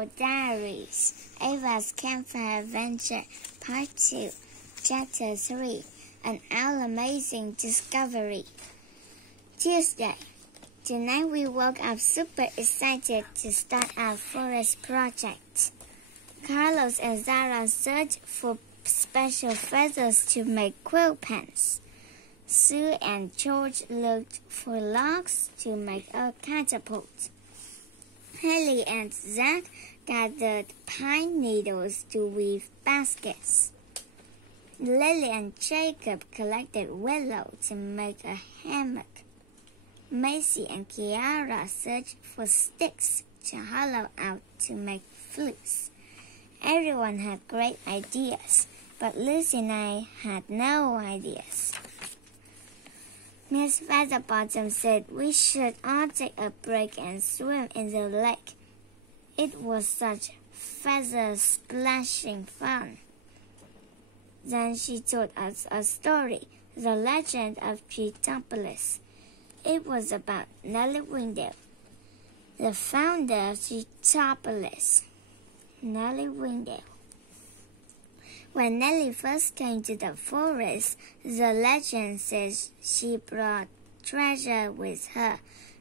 for Diaries, Ava's Campfire Adventure, Part 2, Chapter 3, An All-Amazing Discovery. Tuesday. Tonight we woke up super excited to start our forest project. Carlos and Zara searched for special feathers to make quilt pens. Sue and George looked for logs to make a catapult. Haley and Zach gathered pine needles to weave baskets. Lily and Jacob collected willow to make a hammock. Macy and Kiara searched for sticks to hollow out to make flutes. Everyone had great ideas, but Lucy and I had no ideas. Miss Featherbottom said we should all take a break and swim in the lake. It was such feather-splashing fun. Then she told us a story, The Legend of Cheetopolis. It was about Nellie Wingdale, the founder of Cheetopolis. Nellie Wingdale. When Nellie first came to the forest, the legend says she brought treasure with her.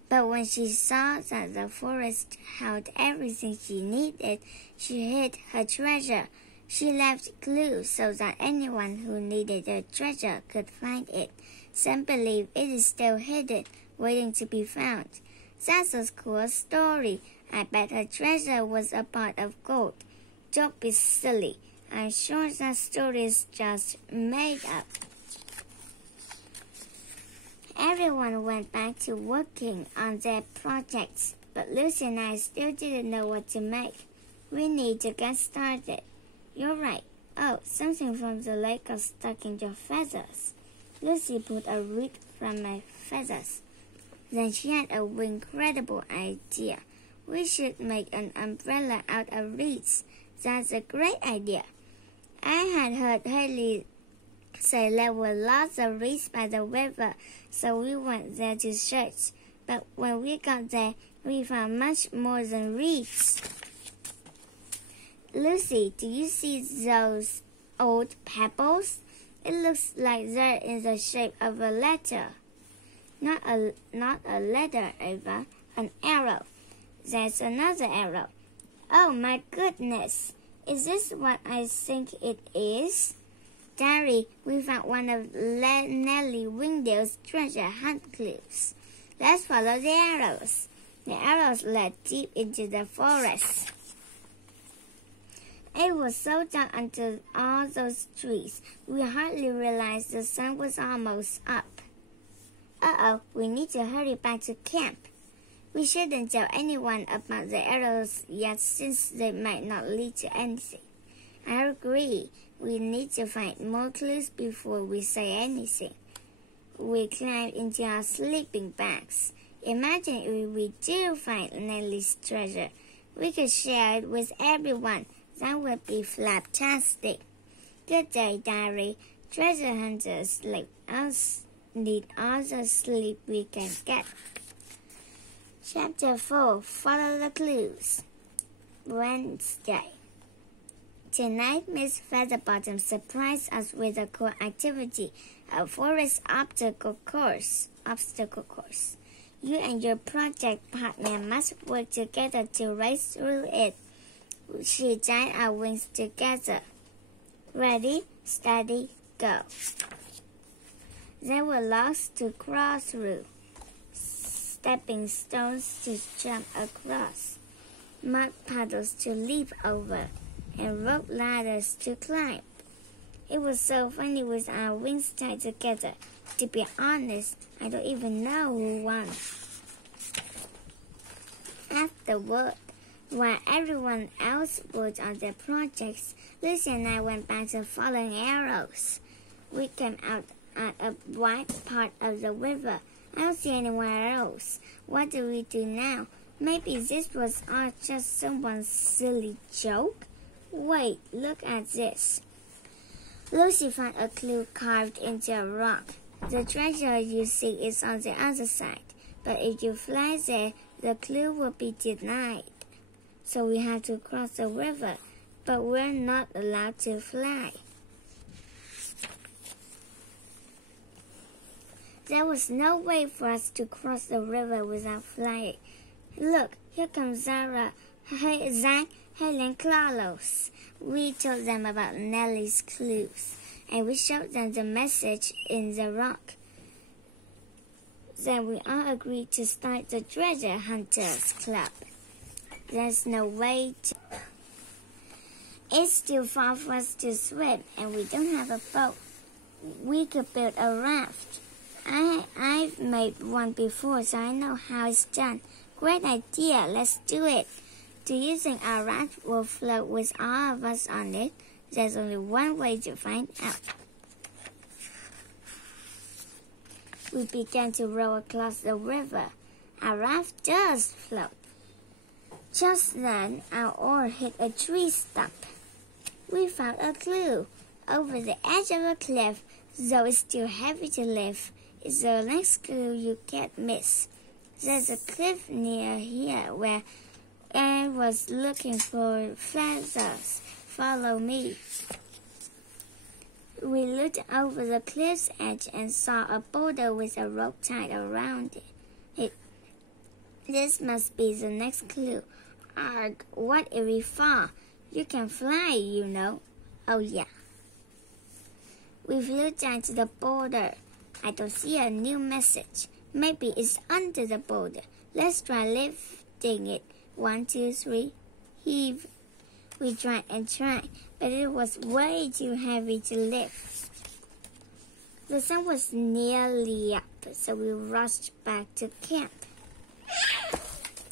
But when she saw that the forest held everything she needed, she hid her treasure. She left clues so that anyone who needed the treasure could find it. Some believe it is still hidden, waiting to be found. That's a cool story. I bet her treasure was a pot of gold. Don't be silly. I'm sure that story is just made up. Everyone went back to working on their projects, but Lucy and I still didn't know what to make. We need to get started. You're right. Oh, something from the lake got stuck in your feathers. Lucy pulled a reed from my feathers. Then she had an incredible idea. We should make an umbrella out of reeds. That's a great idea. I had heard Haley say there were lots of reeds by the river, so we went there to search. But when we got there, we found much more than reeds. Lucy, do you see those old pebbles? It looks like they're in the shape of a letter. Not a letter, Ava. An arrow. That's another arrow. Oh my goodness! Is this what I think it is? Daddy, we found one of Nellie Wingdale's treasure hunt clues. Let's follow the arrows. The arrows led deep into the forest. It was so dark under all those trees, we hardly realized the sun was almost up. Uh-oh, we need to hurry back to camp. We shouldn't tell anyone about the arrows yet since they might not lead to anything. I agree. We need to find more clues before we say anything. We climbed into our sleeping bags. Imagine if we do find Nellie's treasure. We could share it with everyone. That would be flabtastic. Good day, Diary. Treasure hunters like us need all the sleep we can get. Chapter 4. Follow the clues. Wednesday. Tonight, Miss Featherbottom surprised us with a cool activity, a forest obstacle course. You and your project partner must work together to race through it. She joined our wings together. Ready, steady, go. There were logs to crawl through, stepping stones to jump across, mud puddles to leap over, and rope ladders to climb. It was so funny with our wings tied together. To be honest, I don't even know who won. Afterward, while everyone else worked on their projects, Lucy and I went back to following arrows. We came out at a wide part of the river. I don't see anywhere else. What do we do now? Maybe this was all just someone's silly joke? Wait, look at this. Lucy found a clue carved into a rock. The treasure you see is on the other side, but if you fly there, the clue will be denied. so we had to cross the river, but we're not allowed to fly. There was no way for us to cross the river without flying. Look, here comes Zara, Zach, Helen, Carlos. We told them about Nellie's clues, and we showed them the message in the rock. Then we all agreed to start the Treasure Hunters Club. There's no way to... It's too far for us to swim, and we don't have a boat. We could build a raft. I've made one before, so I know how it's done. Great idea, let's do it. Do you think our raft will float with all of us on it? There's only one way to find out. We began to row across the river. Our raft does float. Just then, our oar hit a tree stump. We found a clue. Over the edge of a cliff, though it's too heavy to lift, is the next clue you can't miss. There's a cliff near here where Anne was looking for feathers. Follow me. We looked over the cliff's edge and saw a boulder with a rope tied around it. This must be the next clue. Arg, what if we fall? You can fly, you know. Oh, yeah. We flew down to the boulder. I don't see a new message. Maybe it's under the boulder. Let's try lifting it. 1, 2, 3. Heave. We tried and tried, but it was way too heavy to lift. The sun was nearly up, so we rushed back to camp.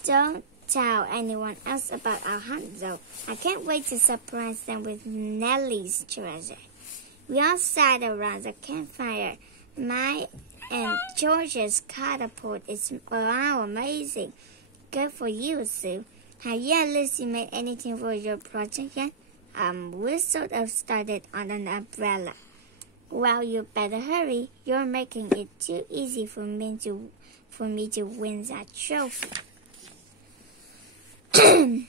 Don't tell anyone else about our hunt, though. I can't wait to surprise them with Nellie's treasure. We all sat around the campfire. My and George's catapult is wow, amazing. Good for you, Sue. Have you and Lucy made anything for your project yet? We sort of started on an umbrella. Well, you better hurry. You're making it too easy for me to win that trophy. Soon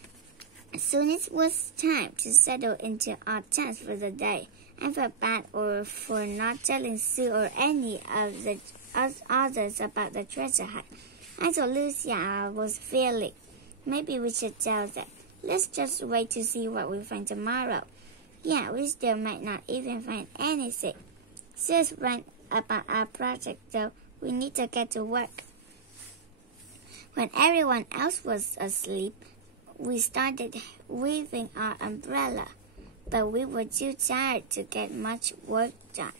it was time to settle into our tasks for the day. I felt bad for not telling Sue or any of the others about the treasure hunt. I told Lucy how I was feeling. Maybe we should tell them. Let's just wait to see what we find tomorrow. Yeah, we still might not even find anything. Sue's right about our project, though. We need to get to work. When everyone else was asleep, we started weaving our umbrella, but we were too tired to get much work done.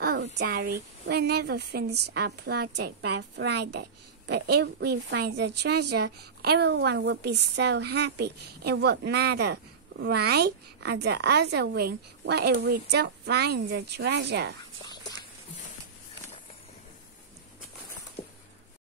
Oh, Diary, we'll never finish our project by Friday. But if we find the treasure, everyone will be so happy. It won't matter, right? On the other wing, what if we don't find the treasure?